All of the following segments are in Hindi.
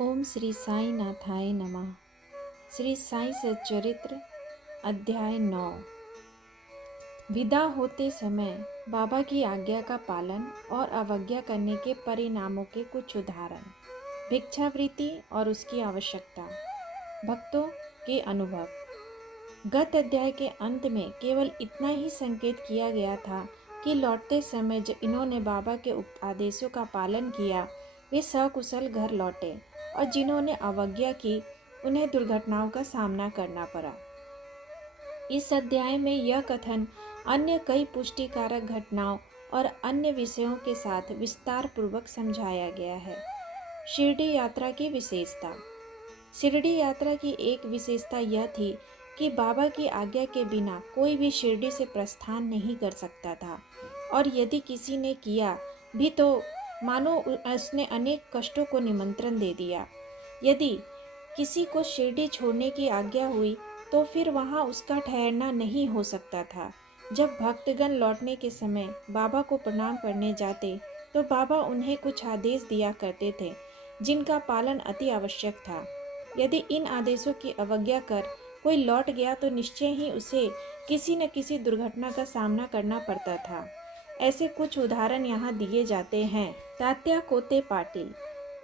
ओम श्री साई नाथाय नमः। श्री साई सच्चरित्र अध्याय 9। विदा होते समय बाबा की आज्ञा का पालन और अवज्ञा करने के परिणामों के कुछ उदाहरण। भिक्षावृत्ति और उसकी आवश्यकता। भक्तों के अनुभव। गत अध्याय के अंत में केवल इतना ही संकेत किया गया था कि लौटते समय जो इन्होंने बाबा के आदेशों का पालन किया वे सकुशल घर लौटे, और जिन्होंने अवज्ञा की उन्हें दुर्घटनाओं का सामना करना पड़ा। इस अध्याय में यह कथन अन्य कई पुष्टिकारक घटनाओं और अन्य विषयों के साथ विस्तार पूर्वक समझाया गया है। शिरडी यात्रा की विशेषता। शिरडी यात्रा की एक विशेषता यह थी कि बाबा की आज्ञा के बिना कोई भी शिरडी से प्रस्थान नहीं कर सकता था, और यदि किसी ने किया भी तो मानो उसने अनेक कष्टों को निमंत्रण दे दिया। यदि किसी को शिरडी छोड़ने की आज्ञा हुई तो फिर वहाँ उसका ठहरना नहीं हो सकता था। जब भक्तगण लौटने के समय बाबा को प्रणाम करने जाते तो बाबा उन्हें कुछ आदेश दिया करते थे जिनका पालन अति आवश्यक था। यदि इन आदेशों की अवज्ञा कर कोई लौट गया तो निश्चय ही उसे किसी न किसी दुर्घटना का सामना करना पड़ता था। ऐसे कुछ उदाहरण यहाँ दिए जाते हैं। तात्या कोते पाटिल।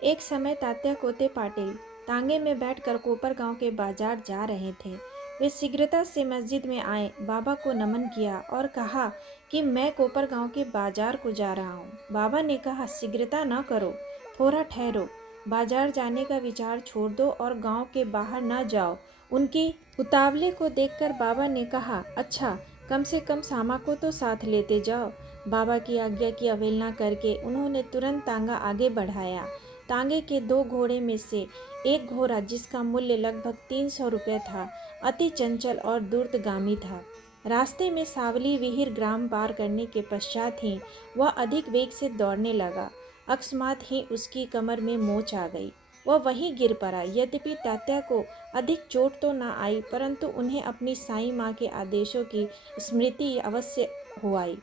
एक समय तात्या कोते पाटिल तांगे में बैठकर कोपर गांव के बाजार जा रहे थे। वे शीघ्रता से मस्जिद में आए, बाबा को नमन किया और कहा कि मैं कोपर गांव के बाजार को जा रहा हूँ। बाबा ने कहा, शीघ्रता न करो, थोड़ा ठहरो, बाजार जाने का विचार छोड़ दो और गांव के बाहर न जाओ। उनकी उतावले को देखकर बाबा ने कहा, अच्छा, कम से कम सामा को तो साथ लेते जाओ। बाबा की आज्ञा की अवहेलना करके उन्होंने तुरंत तांगा आगे बढ़ाया। तांगे के 2 घोड़े में से एक घोड़ा, जिसका मूल्य लगभग 300 रुपये था, अति चंचल और दूरगामी था। रास्ते में सावली विहिर ग्राम पार करने के पश्चात ही वह अधिक वेग से दौड़ने लगा। अकस्मात ही उसकी कमर में मोच आ गई, वह वहीं गिर पड़ा। यद्यपि तात्या को अधिक चोट तो न आई, परंतु उन्हें अपनी साईं माँ के आदेशों की स्मृति अवश्य हो आई।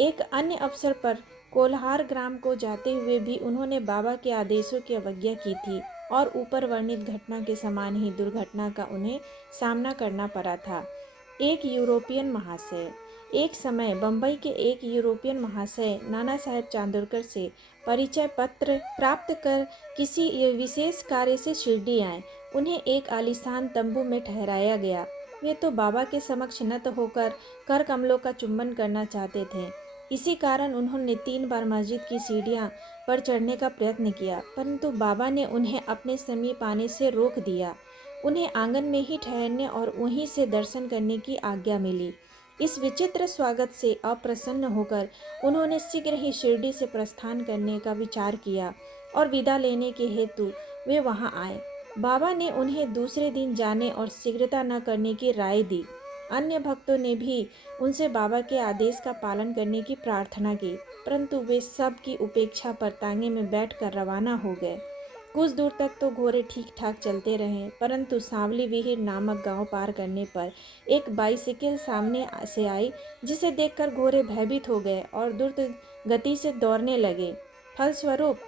एक अन्य अवसर पर कोल्हार ग्राम को जाते हुए भी उन्होंने बाबा के आदेशों की अवज्ञा की थी, और ऊपर वर्णित घटना के समान ही दुर्घटना का उन्हें सामना करना पड़ा था। एक यूरोपियन महाशय। एक समय बंबई के एक यूरोपियन महाशय नाना साहेब चांदोरकर से परिचय पत्र प्राप्त कर किसी विशेष कार्य से शिरडी आए। उन्हें एक आलीशान तंबू में ठहराया गया। वे तो बाबा के समक्ष नत होकर कर कमलों का चुंबन करना चाहते थे। इसी कारण उन्होंने 3 बार मस्जिद की सीढ़ियां पर चढ़ने का प्रयत्न किया, परंतु बाबा ने उन्हें अपने समीप आने से रोक दिया। उन्हें आंगन में ही ठहरने और वहीं से दर्शन करने की आज्ञा मिली। इस विचित्र स्वागत से अप्रसन्न होकर उन्होंने शीघ्र ही शिरडी से प्रस्थान करने का विचार किया, और विदा लेने के हेतु वे वहां आए। बाबा ने उन्हें दूसरे दिन जाने और शीघ्रता न करने की राय दी। अन्य भक्तों ने भी उनसे बाबा के आदेश का पालन करने की प्रार्थना की, परंतु वे सब की उपेक्षा पर तांगे में बैठकर रवाना हो गए। कुछ दूर तक तो घोड़े ठीक ठाक चलते रहे, परंतु सांवली विहिर नामक गांव पार करने पर एक बाइसिकल सामने से आई, जिसे देखकर घोड़े भयभीत हो गए और द्रुत गति से दौड़ने लगे। फलस्वरूप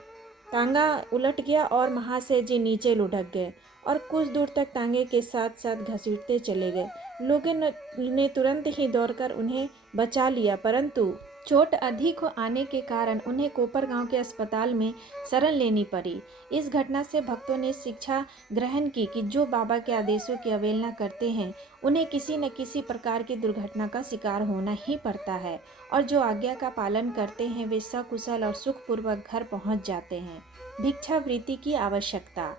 तांगा उलट गया और महाशय जी नीचे लुढ़क गए और कुछ दूर तक तांगे के साथ साथ घसीटते चले गए। लोगों ने तुरंत ही दौड़कर उन्हें बचा लिया, परंतु चोट अधिक आने के कारण उन्हें कोपर गांव के अस्पताल में शरण लेनी पड़ी। इस घटना से भक्तों ने शिक्षा ग्रहण की कि जो बाबा के आदेशों की अवहेलना करते हैं उन्हें किसी न किसी प्रकार की दुर्घटना का शिकार होना ही पड़ता है, और जो आज्ञा का पालन करते हैं वे सकुशल और सुखपूर्वक घर पहुंच जाते हैं। भिक्षावृत्ति की आवश्यकता।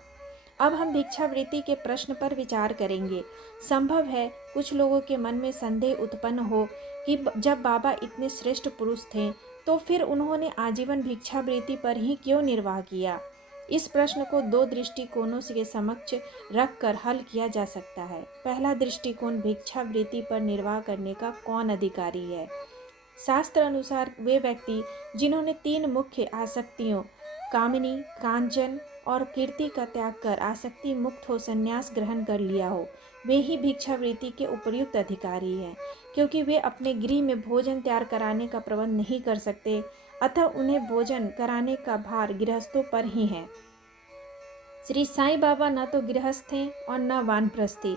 अब हम भिक्षावृत्ति के प्रश्न पर विचार करेंगे। संभव है कुछ लोगों के मन में संदेह उत्पन्न हो कि जब बाबा इतने श्रेष्ठ पुरुष थे तो फिर उन्होंने आजीवन भिक्षावृत्ति पर ही क्यों निर्वाह किया। इस प्रश्न को 2 दृष्टिकोणों के समक्ष रखकर हल किया जा सकता है। पहला दृष्टिकोण, भिक्षावृत्ति पर निर्वाह करने का कौन अधिकारी है। शास्त्र अनुसार वे व्यक्ति जिन्होंने 3 मुख्य आसक्तियों कामिनी, कांचन और कीर्ति का त्याग कर आसक्ति मुक्त हो संन्यास ग्रहण कर लिया हो, वे ही भिक्षावृत्ति के उपयुक्त अधिकारी हैं, क्योंकि वे अपने गृह में भोजन तैयार कराने का प्रबंध नहीं कर सकते, अतः उन्हें भोजन कराने का भार गृहस्थों पर ही है। श्री साईं बाबा न तो गृहस्थ थे और न वानप्रस्थी,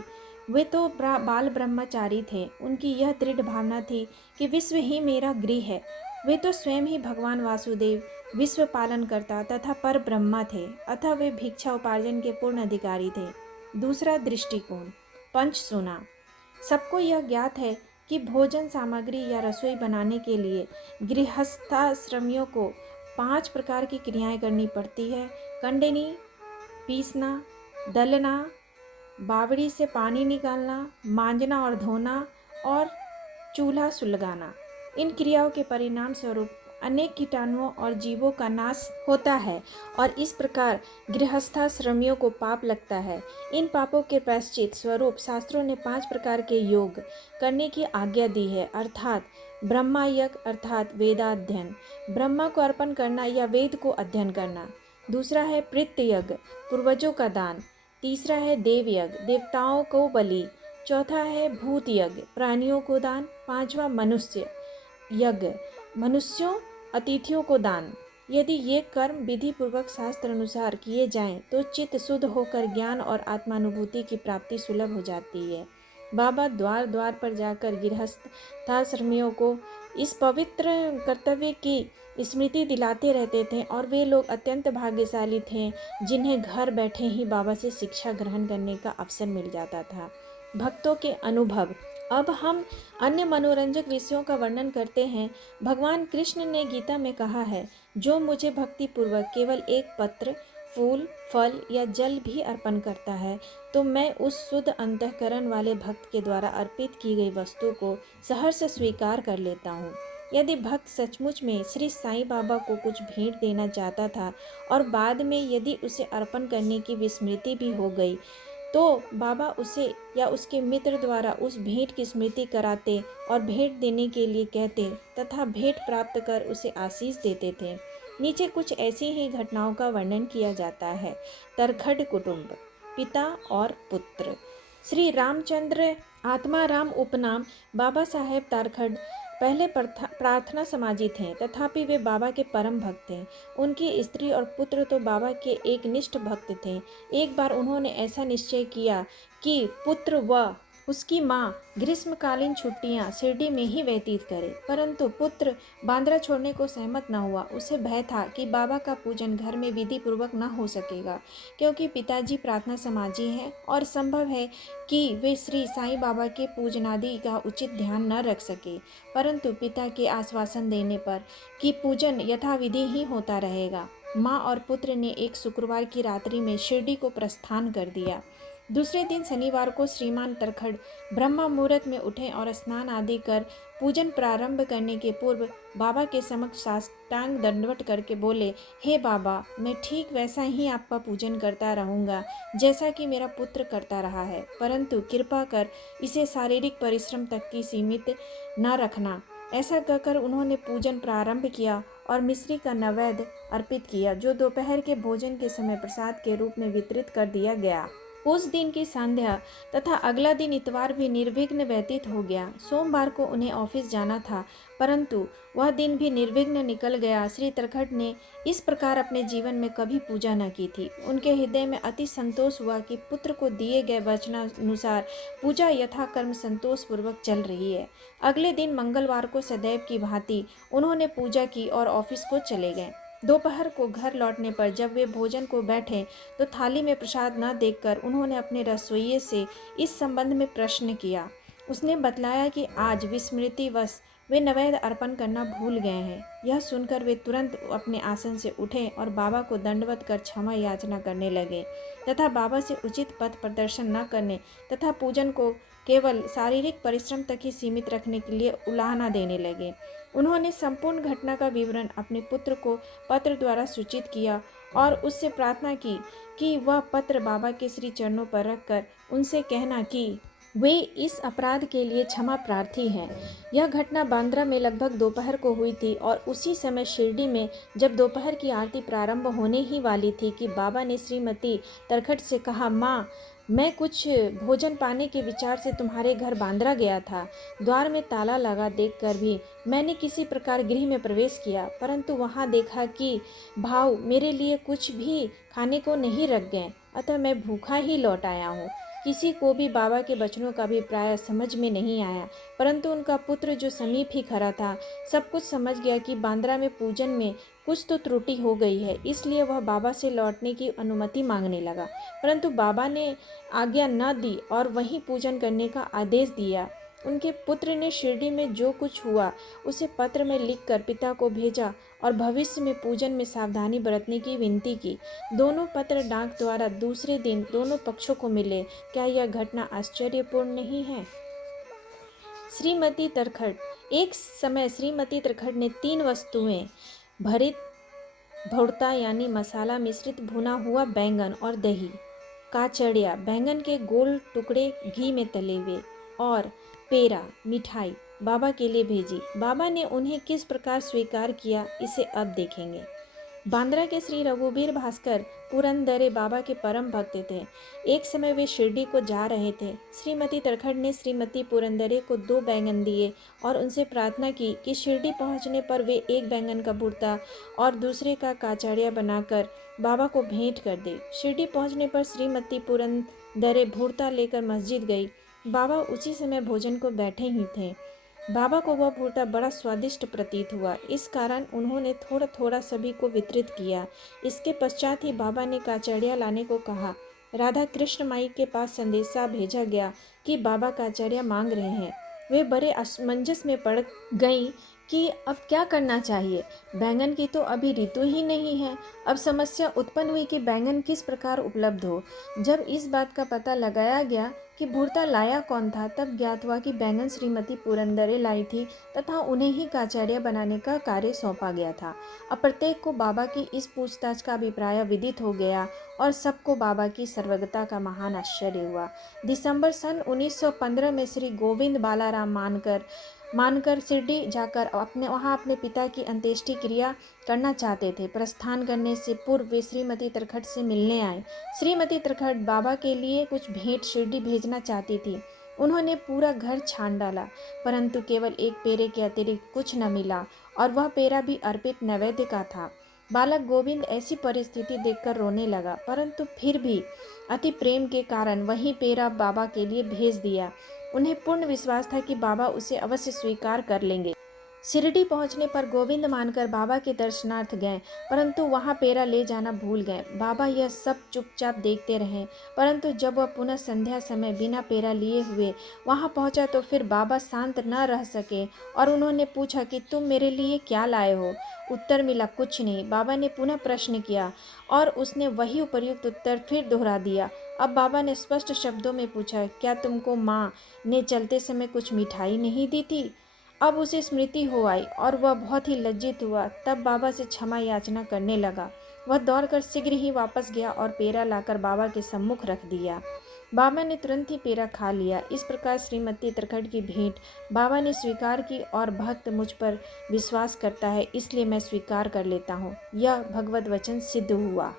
वे तो बाल ब्रह्मचारी थे। उनकी यह दृढ़ भावना थी कि विश्व ही मेरा गृह है। वे तो स्वयं ही भगवान वासुदेव, विश्व पालनकर्ता तथा पर ब्रह्मा थे, अतः वे भिक्षा उपार्जन के पूर्ण अधिकारी थे। दूसरा दृष्टिकोण, पंचसूना। सबको यह ज्ञात है कि भोजन सामग्री या रसोई बनाने के लिए गृहस्थाश्रमियों को 5 प्रकार की क्रियाएं करनी पड़ती है। कंडनी, पीसना, दलना, बावड़ी से पानी निकालना, मांजना और धोना और चूल्हा सुलगाना। इन क्रियाओं के परिणाम स्वरूप अनेक कीटाणुओं और जीवों का नाश होता है और इस प्रकार गृहस्थाश्रमियों को पाप लगता है। इन पापों के प्रायश्चित स्वरूप शास्त्रों ने 5 प्रकार के योग करने की आज्ञा दी है, अर्थात ब्रह्मा यज्ञ अर्थात वेदाध्ययन, ब्रह्मा को अर्पण करना या वेद को अध्ययन करना। दूसरा है प्रीत्य यज्ञ, पूर्वजों का दान। तीसरा है देव यज्ञ, देवताओं को बलि। चौथा है भूत यज्ञ, प्राणियों को दान। पांचवा मनुष्य यज्ञ, मनुष्यों अतिथियों को दान। यदि ये कर्म विधि पूर्वक शास्त्र अनुसार किए जाएं तो चित्त शुद्ध होकर ज्ञान और आत्मानुभूति की प्राप्ति सुलभ हो जाती है। बाबा द्वार द्वार पर जाकर गृहस्थाश्रमियों को इस पवित्र कर्तव्य की स्मृति दिलाते रहते थे और वे लोग अत्यंत भाग्यशाली थे जिन्हें घर बैठे ही बाबा से शिक्षा ग्रहण करने का अवसर मिल जाता था। भक्तों के अनुभव। अब हम अन्य मनोरंजक विषयों का वर्णन करते हैं। भगवान कृष्ण ने गीता में कहा है, जो मुझे भक्ति पूर्वक केवल एक पत्र, फूल, फल या जल भी अर्पण करता है तो मैं उस शुद्ध अंतःकरण वाले भक्त के द्वारा अर्पित की गई वस्तु को सहर्ष स्वीकार कर लेता हूँ। यदि भक्त सचमुच में श्री साईं बाबा को कुछ भेंट देना चाहता था और बाद में यदि उसे अर्पण करने की विस्मृति भी हो गई तो बाबा उसे या उसके मित्र द्वारा उस भेंट की स्मृति कराते और भेंट देने के लिए कहते तथा भेंट प्राप्त कर उसे आशीष देते थे। नीचे कुछ ऐसी ही घटनाओं का वर्णन किया जाता है। तरखड़ कुटुंब, पिता और पुत्र। श्री रामचंद्र आत्माराम उपनाम बाबा साहेब तारखड़ पहले प्रार्थना समाजी थे, तथापि वे बाबा के परम भक्त थे। उनकी स्त्री और पुत्र तो बाबा के एक निष्ठ भक्त थे। एक बार उन्होंने ऐसा निश्चय किया कि पुत्र व उसकी माँ ग्रीष्मकालीन छुट्टियाँ शिरडी में ही व्यतीत करे, परंतु पुत्र बांद्रा छोड़ने को सहमत न हुआ। उसे भय था कि बाबा का पूजन घर में विधि पूर्वक न हो सकेगा, क्योंकि पिताजी प्रार्थना समाजी हैं और संभव है कि वे श्री साईं बाबा के पूजनादि का उचित ध्यान न रख सके। परंतु पिता के आश्वासन देने पर कि पूजन यथाविधि ही होता रहेगा, माँ और पुत्र ने एक शुक्रवार की रात्रि में शिरडी को प्रस्थान कर दिया। दूसरे दिन शनिवार को श्रीमान तरखड़ ब्रह्म मुहूर्त में उठे और स्नान आदि कर पूजन प्रारंभ करने के पूर्व बाबा के समक्ष साष्टांग दंडवत करके बोले, हे बाबा, मैं ठीक वैसा ही आपका पूजन करता रहूँगा जैसा कि मेरा पुत्र करता रहा है, परंतु कृपा कर इसे शारीरिक परिश्रम तक की सीमित न रखना। ऐसा कहकर उन्होंने पूजन प्रारंभ किया और मिश्री का नैवेद्य अर्पित किया, जो दोपहर के भोजन के समय प्रसाद के रूप में वितरित कर दिया गया। उस दिन की संध्या तथा अगला दिन इतवार भी निर्विघ्न व्यतीत हो गया। सोमवार को उन्हें ऑफिस जाना था, परंतु वह दिन भी निर्विघ्न निकल गया। श्री तरखड़ ने इस प्रकार अपने जीवन में कभी पूजा न की थी। उनके हृदय में अति संतोष हुआ कि पुत्र को दिए गए वचनानुसार पूजा यथाकर्म संतोष पूर्वक चल रही है। अगले दिन मंगलवार को सदैव की भांति उन्होंने पूजा की और ऑफिस को चले गए। दोपहर को घर लौटने पर जब वे भोजन को बैठे तो थाली में प्रसाद न देखकर उन्होंने अपने रसोइये से इस संबंध में प्रश्न किया। उसने बतलाया कि आज विस्मृतिवश वे नैवेद्य अर्पण करना भूल गए हैं। यह सुनकर वे तुरंत अपने आसन से उठे और बाबा को दंडवत कर क्षमा याचना करने लगे तथा बाबा से उचित पथ प्रदर्शन न करने तथा पूजन को केवल शारीरिक परिश्रम तक ही सीमित रखने के लिए उलाहना देने लगे। उन्होंने संपूर्ण घटना का विवरण अपने पुत्र को पत्र द्वारा सूचित किया और उससे प्रार्थना की कि वह पत्र बाबा के श्री चरणों पर रखकर उनसे कहना कि वे इस अपराध के लिए क्षमा प्रार्थी हैं। यह घटना बांद्रा में लगभग दोपहर को हुई थी और उसी समय शिरडी में जब दोपहर की आरती प्रारंभ होने ही वाली थी कि बाबा ने श्रीमती तरखट से कहा, माँ, मैं कुछ भोजन पाने के विचार से तुम्हारे घर बांद्रा गया था। द्वार में ताला लगा देखकर भी मैंने किसी प्रकार गृह में प्रवेश किया, परंतु वहाँ देखा कि भाव मेरे लिए कुछ भी खाने को नहीं रख गए, अतः मैं भूखा ही लौट आया हूँ। किसी को भी बाबा के वचनों का भी प्राय समझ में नहीं आया, परंतु उनका पुत्र जो समीप ही खड़ा था सब कुछ समझ गया कि बांद्रा में पूजन में कुछ तो त्रुटि हो गई है, इसलिए वह बाबा से लौटने की अनुमति मांगने लगा। परंतु बाबा ने आज्ञा न दी और वहीं पूजन करने का आदेश दिया। उनके पुत्र ने शिरडी में जो कुछ हुआ उसे पत्र में लिखकर पिता को भेजा और भविष्य में पूजन में सावधानी बरतने की विनती की। दोनों पत्र डाक द्वारा दूसरे दिन दोनों पक्षों को मिले। क्या यह घटना आश्चर्यपूर्ण नहीं है? श्रीमती तरखट। एक समय श्रीमती तरखट ने 3 वस्तुएं भरित भुर्ता यानी मसाला मिश्रित भुना हुआ बैंगन और दही, काचड़िया बैंगन के गोल टुकड़े घी में तले हुए और पेड़ा मिठाई बाबा के लिए भेजी। बाबा ने उन्हें किस प्रकार स्वीकार किया इसे अब देखेंगे। बांद्रा के श्री रघुवीर भास्कर पुरंदरे बाबा के परम भक्त थे। एक समय वे शिरडी को जा रहे थे। श्रीमती तरखट ने श्रीमती पुरंदरे को 2 बैंगन दिए और उनसे प्रार्थना की कि शिरडी पहुंचने पर वे एक बैंगन का भुर्ता और दूसरे का काचड़िया बनाकर बाबा को भेंट कर दे। शिरडी पहुंचने पर श्रीमती पुरंदरे भुर्ता लेकर मस्जिद गई। बाबा उसी समय भोजन को बैठे ही थे। बाबा को वह भुर्ता बड़ा स्वादिष्ट प्रतीत हुआ, इस कारण उन्होंने थोड़ा थोड़ा सभी को वितरित किया। इसके पश्चात ही बाबा ने काचड़िया लाने को कहा। राधा कृष्ण माई के पास संदेशा भेजा गया कि बाबा काचड़िया मांग रहे हैं। वे बड़े असमंजस में पड़ गईं कि अब क्या करना चाहिए। बैंगन की तो अभी ऋतु ही नहीं है। अब समस्या उत्पन्न हुई कि बैंगन किस प्रकार उपलब्ध हो। जब इस बात का पता लगाया गया कि भुर्ता लाया कौन था, तब ज्ञात हुआ कि बैंगन श्रीमती पुरंदरे लाई थी तथा उन्हें ही काचड़िया बनाने का कार्य सौंपा गया था। अब प्रत्येक को बाबा की इस पूछताछ का अभिप्राय विदित हो गया और सबको बाबा की सर्वज्ञता का महान आश्चर्य हुआ। दिसंबर सन 1915 में श्री गोविंद बालाराम मानकर शिरडी जाकर वहाँ अपने पिता की अंत्येष्टि क्रिया करना चाहते थे। प्रस्थान करने से पूर्व वे श्रीमती तरखट से मिलने आए। श्रीमती तरखट बाबा के लिए कुछ भेंट शिरडी भेजना चाहती थी। उन्होंने पूरा घर छान डाला, परंतु केवल एक पेरे के अतिरिक्त कुछ न मिला और वह पेरा भी अर्पित नैवेद्य का था। बालक गोविंद ऐसी परिस्थिति देखकर रोने लगा, परंतु फिर भी अति प्रेम के कारण वही पेरा बाबा के लिए भेज दिया। उन्हें पूर्ण विश्वास था कि बाबा उसे अवश्य स्वीकार कर लेंगे। शिरडी पहुंचने पर गोविंद मानकर बाबा के दर्शनार्थ गए, परंतु वहां पेरा ले जाना भूल गए। बाबा यह सब चुपचाप देखते रहे, परंतु जब वह पुनः संध्या समय बिना पेरा लिए हुए वहां पहुंचा तो फिर बाबा शांत न रह सके और उन्होंने पूछा कि तुम मेरे लिए क्या लाए हो। उत्तर मिला, कुछ नहीं। बाबा ने पुनः प्रश्न किया और उसने वही उपर्युक्त उत्तर फिर दोहरा दिया। अब बाबा ने स्पष्ट शब्दों में पूछा, क्या तुमको माँ ने चलते समय कुछ मिठाई नहीं दी थी? अब उसे स्मृति हो आई और वह बहुत ही लज्जित हुआ। तब बाबा से क्षमा याचना करने लगा। वह दौड़कर शीघ्र ही वापस गया और पेरा लाकर बाबा के सम्मुख रख दिया। बाबा ने तुरंत ही पेरा खा लिया। इस प्रकार श्रीमती तरखट की भेंट बाबा ने स्वीकार की और भक्त मुझ पर विश्वास करता है, इसलिए मैं स्वीकार कर लेता हूँ। यह भगवत वचन सिद्ध हुआ।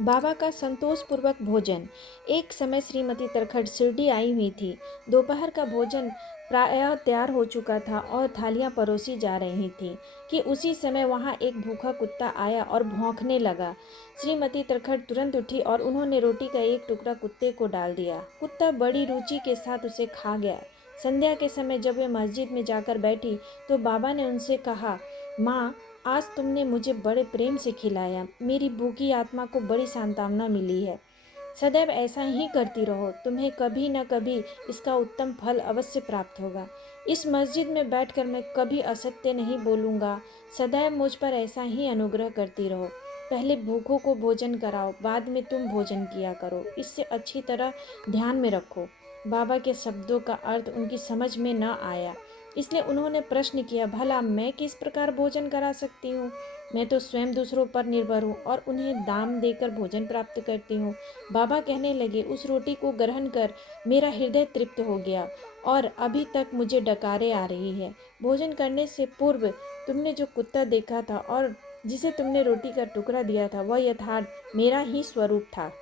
बाबा का संतोषपूर्वक भोजन। एक समय श्रीमती तरखट शिरडी आई हुई थी। दोपहर का भोजन प्रायः तैयार हो चुका था और थालियां परोसी जा रही थीं कि उसी समय वहां एक भूखा कुत्ता आया और भौंकने लगा। श्रीमती तरखट तुरंत उठी और उन्होंने रोटी का एक टुकड़ा कुत्ते को डाल दिया। कुत्ता बड़ी रुचि के साथ उसे खा गया। संध्या के समय जब वे मस्जिद में जाकर बैठी तो बाबा ने उनसे कहा, माँ, आज तुमने मुझे बड़े प्रेम से खिलाया। मेरी भूखी आत्मा को बड़ी सांत्वना मिली है। सदैव ऐसा ही करती रहो, तुम्हें कभी न कभी इसका उत्तम फल अवश्य प्राप्त होगा। इस मस्जिद में बैठकर मैं कभी असत्य नहीं बोलूँगा। सदैव मुझ पर ऐसा ही अनुग्रह करती रहो। पहले भूखों को भोजन कराओ, बाद में तुम भोजन किया करो। इससे अच्छी तरह ध्यान में रखो। बाबा के शब्दों का अर्थ उनकी समझ में न आया, इसलिए उन्होंने प्रश्न किया, भला मैं किस प्रकार भोजन करा सकती हूँ? मैं तो स्वयं दूसरों पर निर्भर हूँ और उन्हें दाम देकर भोजन प्राप्त करती हूँ। बाबा कहने लगे, उस रोटी को ग्रहण कर मेरा हृदय तृप्त हो गया और अभी तक मुझे डकारे आ रही है। भोजन करने से पूर्व तुमने जो कुत्ता देखा था और जिसे तुमने रोटी का टुकड़ा दिया था, वह यथार्थ मेरा ही स्वरूप था।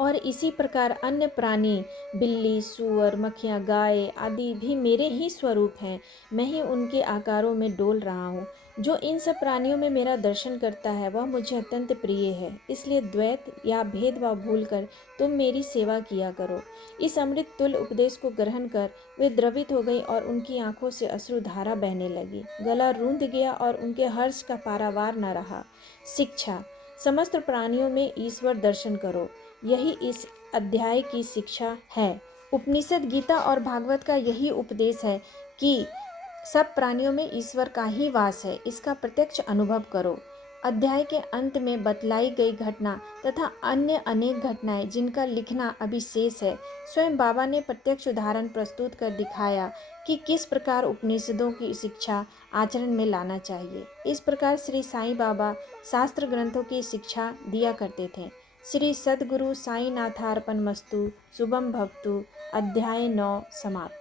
और इसी प्रकार अन्य प्राणी, बिल्ली, सूअर, मक्खियाँ, गाय आदि भी मेरे ही स्वरूप हैं। मैं ही उनके आकारों में डोल रहा हूँ। जो इन सब प्राणियों में मेरा दर्शन करता है वह मुझे अत्यंत प्रिय है। इसलिए द्वैत या भेदभाव भूलकर तुम मेरी सेवा किया करो। इस अमृत तुल्य उपदेश को ग्रहण कर वे द्रवित हो गई और उनकी आंखों से अश्रुधारा बहने लगी। गला रूंध गया और उनके हर्ष का पारावार न रहा। शिक्षा: समस्त प्राणियों में ईश्वर दर्शन करो। यही इस अध्याय की शिक्षा है। उपनिषद, गीता और भागवत का यही उपदेश है कि सब प्राणियों में ईश्वर का ही वास है। इसका प्रत्यक्ष अनुभव करो। अध्याय के अंत में बतलाई गई घटना तथा अन्य अनेक घटनाएं जिनका लिखना अभी शेष है, स्वयं बाबा ने प्रत्यक्ष उदाहरण प्रस्तुत कर दिखाया कि किस प्रकार उपनिषदों की शिक्षा आचरण में लाना चाहिए। इस प्रकार श्री साईं बाबा शास्त्र ग्रंथों की शिक्षा दिया करते थे। श्री सद्गुरु साईनाथार्पणमस्तु। शुभम भवतु। अध्याय 9 समाप्त।